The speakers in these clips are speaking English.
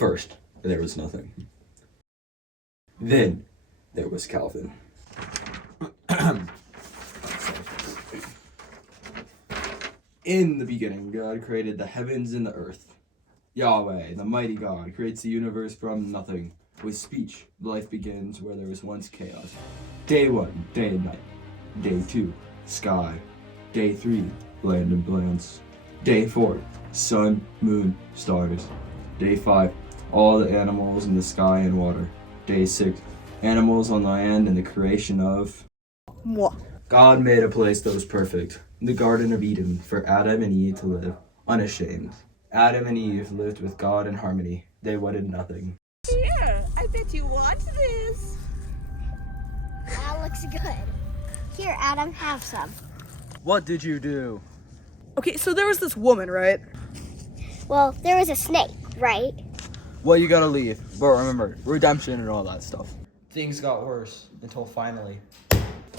First, there was nothing. Then, there was Calvin. In the beginning, God created the heavens and the earth. Yahweh, the mighty God, creates the universe from nothing. With speech, life begins where there was once chaos. Day 1, day and night. Day 2, sky. Day 3, land and plants. Day 4, sun, moon, stars. Day 5, all the animals in the sky and water. Day 6, animals on land and the creation of... Moi. God made a place that was perfect, the Garden of Eden, for Adam and Eve to live, unashamed. Adam and Eve lived with God in harmony. They wanted nothing. Here, I bet you want this. That looks good. Here, Adam, have some. What did you do? Okay, so there was this woman, right? Well, there was a snake, right? Well, you gotta leave. But remember, redemption and all that stuff. Things got worse until finally.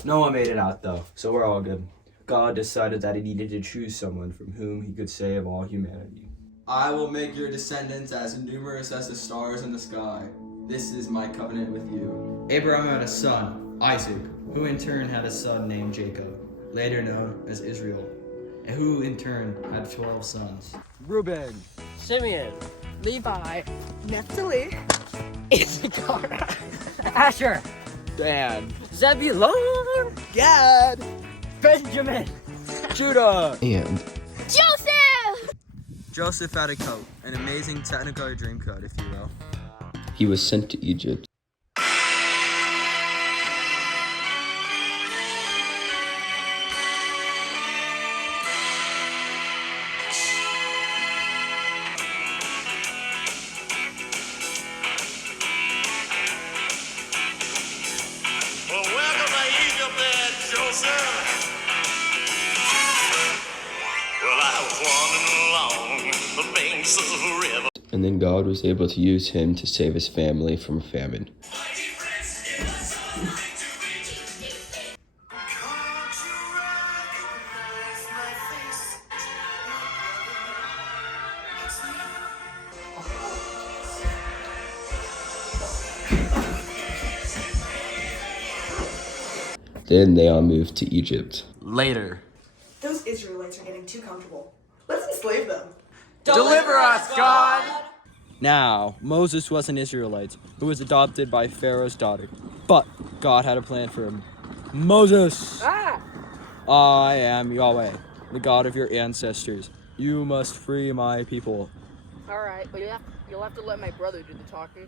No one made it out though, so we're all good. God decided that he needed to choose someone from whom he could save all humanity. I will make your descendants as numerous as the stars in the sky. This is my covenant with you. Abraham had a son, Isaac, who in turn had a son named Jacob, later known as Israel, and who in turn had 12 sons. Reuben, Simeon, Levi, Naphtali, Issachar, Asher, Dan, Zebulon, Gad, Benjamin, Judah, and Joseph! Joseph had a coat, an amazing Technicolor dream coat, if you will. He was sent to Egypt. Well, welcome to Egypt there, Joseph. Well, I was wandering along the banks of the river. And then God was able to use him to save his family from famine. Then they all moved to Egypt. Later. Those Israelites are getting too comfortable. Let's enslave them. deliver us, God! Now, Moses was an Israelite who was adopted by Pharaoh's daughter. But God had a plan for him. Moses! I am Yahweh, the God of your ancestors. You must free my people. Alright, but you'll have to let my brother do the talking.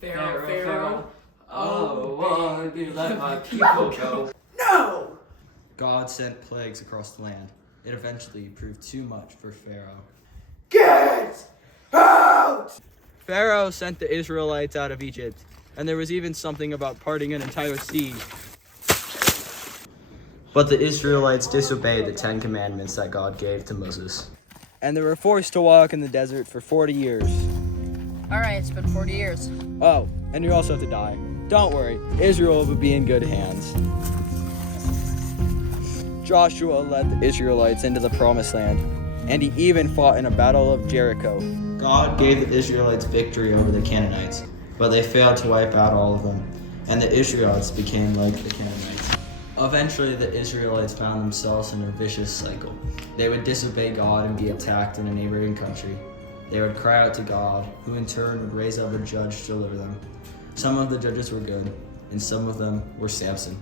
Pharaoh, oh, won't you let my people go? No! God sent plagues across the land. It eventually proved too much for Pharaoh. Get out! Pharaoh sent the Israelites out of Egypt, and there was even something about parting an entire sea. But the Israelites disobeyed the 10 commandments that God gave to Moses. And they were forced to walk in the desert for 40 years. Alright, it's been 40 years. Oh, and you also have to die. Don't worry, Israel will be in good hands. Joshua led the Israelites into the promised land, and he even fought in a battle of Jericho. God gave the Israelites victory over the Canaanites, but they failed to wipe out all of them, and the Israelites became like the Canaanites. Eventually, the Israelites found themselves in a vicious cycle. They would disobey God and be attacked in a neighboring country. They would cry out to God, who in turn would raise up a judge to deliver them. Some of the judges were good, and some of them were Samson.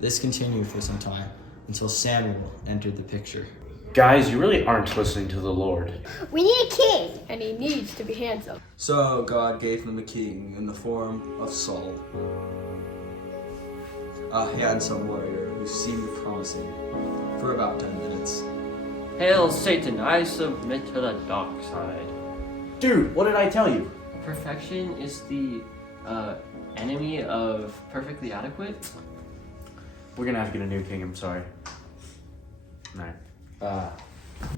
This continued for some time, until Samuel entered the picture. Guys, you really aren't listening to the Lord. We need a king. And he needs to be handsome. So God gave them a king in the form of Saul, a handsome warrior who seemed promising for about 10 minutes. Hail Satan, I submit to the dark side. Dude, what did I tell you? Perfection is the enemy of perfectly adequate. We're gonna have to get a new king, I'm sorry. Alright.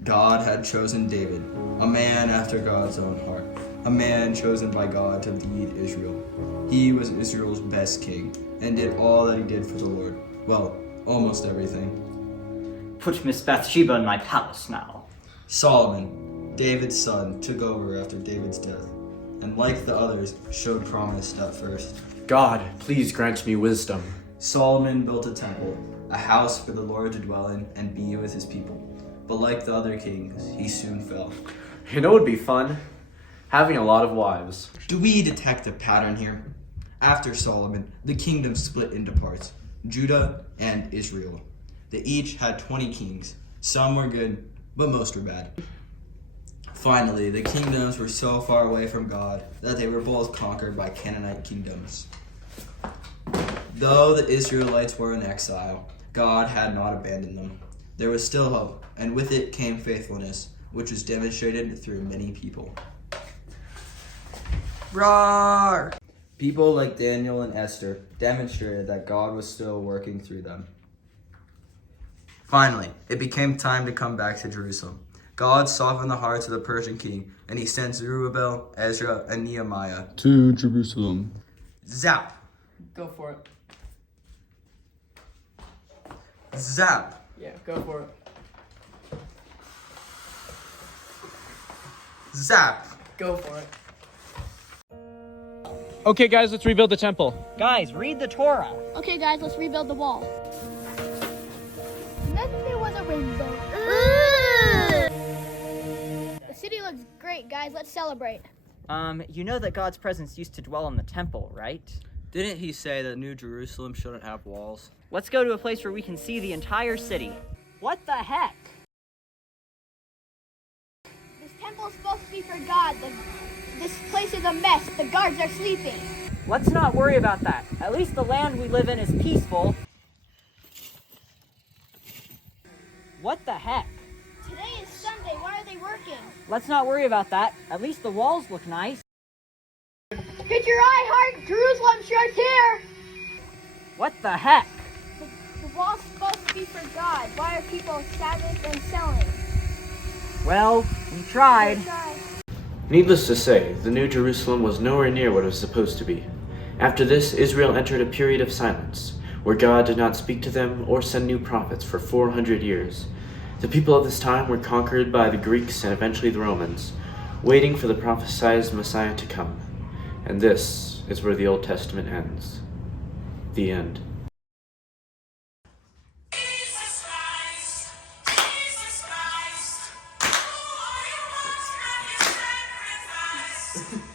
God had chosen David, a man after God's own heart, a man chosen by God to lead Israel. He was Israel's best king and did all that he did for the Lord. Well, almost everything. Put Miss Bathsheba in my palace now. Solomon, David's son, took over after David's death. and like the others, showed promise at first. God, please grant me wisdom. Solomon built a temple, a house for the Lord to dwell in and be with his people. But like the other kings, he soon fell. You know what would be fun? Having a lot of wives. Do we detect a pattern here? After Solomon, the kingdom split into parts, Judah and Israel. They each had 20 kings. Some were good, but most were bad. Finally, the kingdoms were so far away from God that they were both conquered by Canaanite kingdoms. Though the Israelites were in exile, God had not abandoned them. There was still hope, and with it came faithfulness, which was demonstrated through many people. Roar! People like Daniel and Esther demonstrated that God was still working through them. Finally, it became time to come back to Jerusalem. God softened the hearts of the Persian king, and he sent Zerubbabel, Ezra, and Nehemiah to Jerusalem. Zap! Go for it. Zap! Yeah, go for it. Zap! Go for it. Okay, guys, let's rebuild the temple. Guys, read the Torah. Okay, guys, let's rebuild the wall. And then there was a rainbow. The city looks great, guys. Let's celebrate. You know that God's presence used to dwell in the temple, right? Didn't he say that New Jerusalem shouldn't have walls? Let's go to a place where we can see the entire city. What the heck? This temple is supposed to be for God. This place is a mess. The guards are sleeping. Let's not worry about that. At least the land we live in is peaceful. What the heck? Today is Sunday. Why are they working? Let's not worry about that. At least the walls look nice. Hit your eye, Heart! Jerusalem starts here! What the heck? The wall's supposed to be for God. Why are people Sabbath and selling? Well, we tried. Needless to say, the New Jerusalem was nowhere near what it was supposed to be. After this, Israel entered a period of silence, where God did not speak to them or send new prophets for 400 years. The people of this time were conquered by the Greeks and eventually the Romans, waiting for the prophesied Messiah to come. And this is where the Old Testament ends. The end. Jesus Christ, Jesus Christ, who are your most glorious sacrifice?